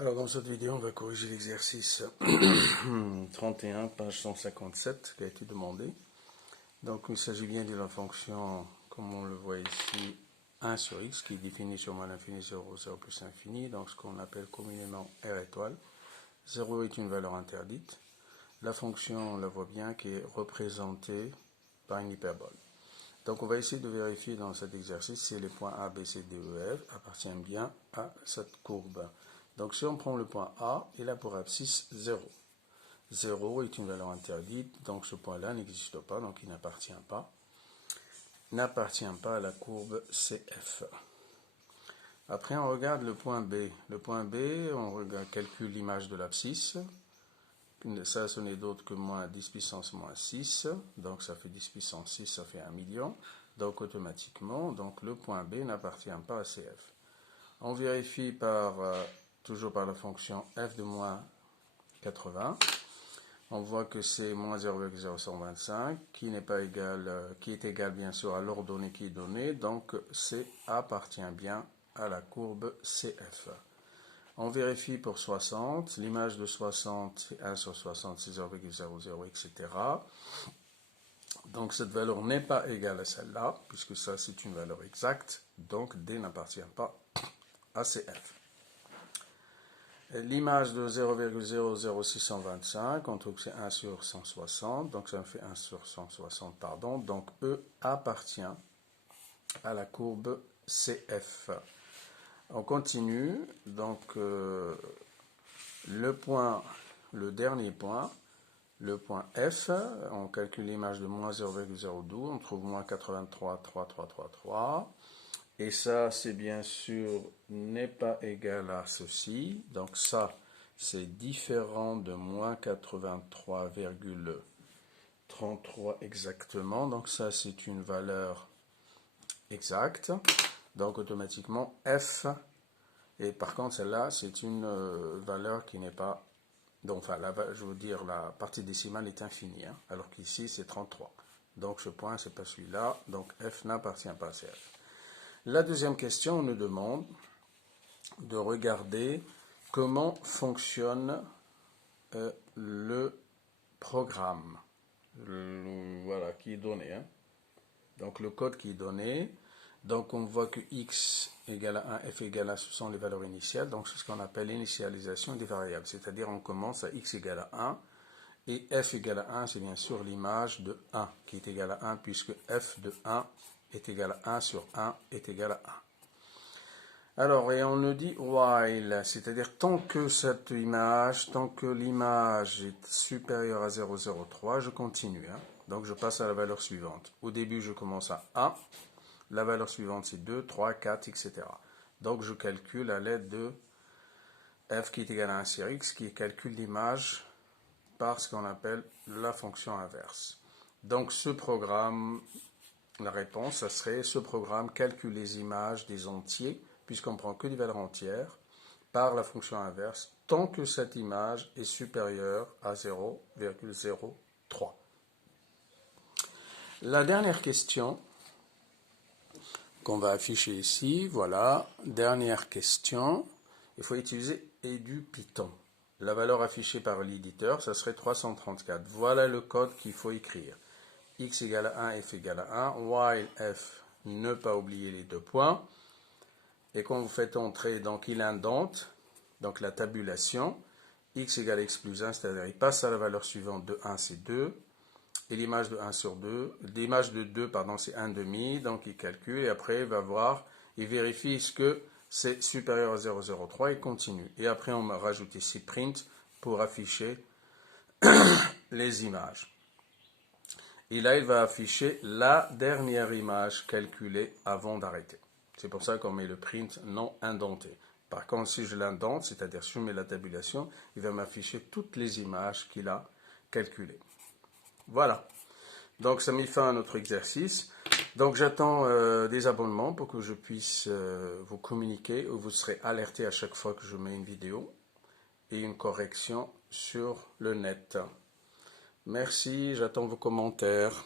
Alors dans cette vidéo, on va corriger l'exercice 31, page 157, qui a été demandé. Donc il s'agit bien de la fonction, comme on le voit ici, 1 sur x, qui est définie sur moins l'infini, 0, 0 plus infini, donc ce qu'on appelle communément R étoile. 0 est une valeur interdite. La fonction, on la voit bien, qui est représentée par une hyperbole. Donc on va essayer de vérifier dans cet exercice si les points A, B, C, D, E, F appartiennent bien à cette courbe. Donc si on prend le point A, il a pour abscisse 0. 0 est une valeur interdite, donc ce point-là n'existe pas, donc il n'appartient pas à la courbe CF. Après on regarde le point B. Le point B, on calcule l'image de l'abscisse. Ça, ce n'est d'autre que moins 10 puissance moins 6, donc ça fait 10 puissance 6, ça fait 1 million. Donc automatiquement, donc le point B n'appartient pas à CF. On vérifie toujours par la fonction f de moins 80. On voit que c'est moins 0,0125 qui est égal bien sûr à l'ordonnée qui est donnée, donc C appartient bien à la courbe CF. On vérifie pour 60, l'image de 60, c'est 1 sur 60, c'est 0,00, etc. Donc cette valeur n'est pas égale à celle-là, puisque ça c'est une valeur exacte, donc D n'appartient pas à CF. L'image de 0,00625, on trouve que c'est 1 sur 160, donc ça me fait 1 sur 160, pardon, donc E appartient à la courbe CF. On continue, donc le dernier point, le point F, on calcule l'image de moins 0,012, on trouve moins 83,3333, et ça, c'est bien sûr, n'est pas égal à ceci, donc ça, c'est différent de moins 83,33 exactement, donc ça, c'est une valeur exacte, donc automatiquement, F, et par contre, celle-là, c'est une valeur qui n'est pas, donc, enfin, je veux dire, la partie décimale est infinie, hein, alors qu'ici, c'est 33. Donc, ce point, c'est pas celui-là, donc F n'appartient pas à CF. La deuxième question, on nous demande de regarder comment fonctionne le programme, voilà, qui est donné, hein. Donc, le code qui est donné. Donc, on voit que x égale à 1, f égale à 1, ce sont les valeurs initiales. Donc, c'est ce qu'on appelle l'initialisation des variables. C'est-à-dire, on commence à x égale à 1 et f égale à 1, c'est bien sûr l'image de 1 qui est égale à 1 puisque f de 1 est égal à 1 sur 1 est égal à 1. Alors, et on nous dit while, c'est-à-dire tant que l'image est supérieure à 0,03, je continue, hein. Donc, je passe à la valeur suivante. Au début, je commence à 1. La valeur suivante, c'est 2, 3, 4, etc. Donc, je calcule à l'aide de f qui est égal à 1 sur x, qui calcule l'image par ce qu'on appelle la fonction inverse. Donc, ce programme, la réponse, ça serait ce programme calcule les images des entiers, puisqu'on ne prend que des valeurs entières, par la fonction inverse, tant que cette image est supérieure à 0,03. La dernière question qu'on va afficher ici, voilà, dernière question, il faut utiliser EduPython. La valeur affichée par l'éditeur, ça serait 334. Voilà le code qu'il faut écrire. X égale à 1, f égale à 1, while f, ne pas oublier les deux points. Et quand vous faites entrer, donc il indente, donc la tabulation, x égale x plus 1, c'est-à-dire il passe à la valeur suivante de 1, c'est 2. Et l'image de 1 sur 2, l'image de 2, pardon, c'est 1 demi, donc il calcule, et après il va voir, il vérifie est-ce que c'est supérieur à 0,03, il continue. Et après on va rajouter ici print pour afficher les images. Et là il va afficher la dernière image calculée avant d'arrêter. C'est pour ça qu'on met le print non indenté. Par contre, si je l'indente, c'est-à-dire si je mets la tabulation, il va m'afficher toutes les images qu'il a calculées. Voilà, donc ça met fin à notre exercice. Donc j'attends des abonnements pour que je puisse vous communiquer, ou vous serez alerté à chaque fois que je mets une vidéo et une correction sur le net. Merci, j'attends vos commentaires.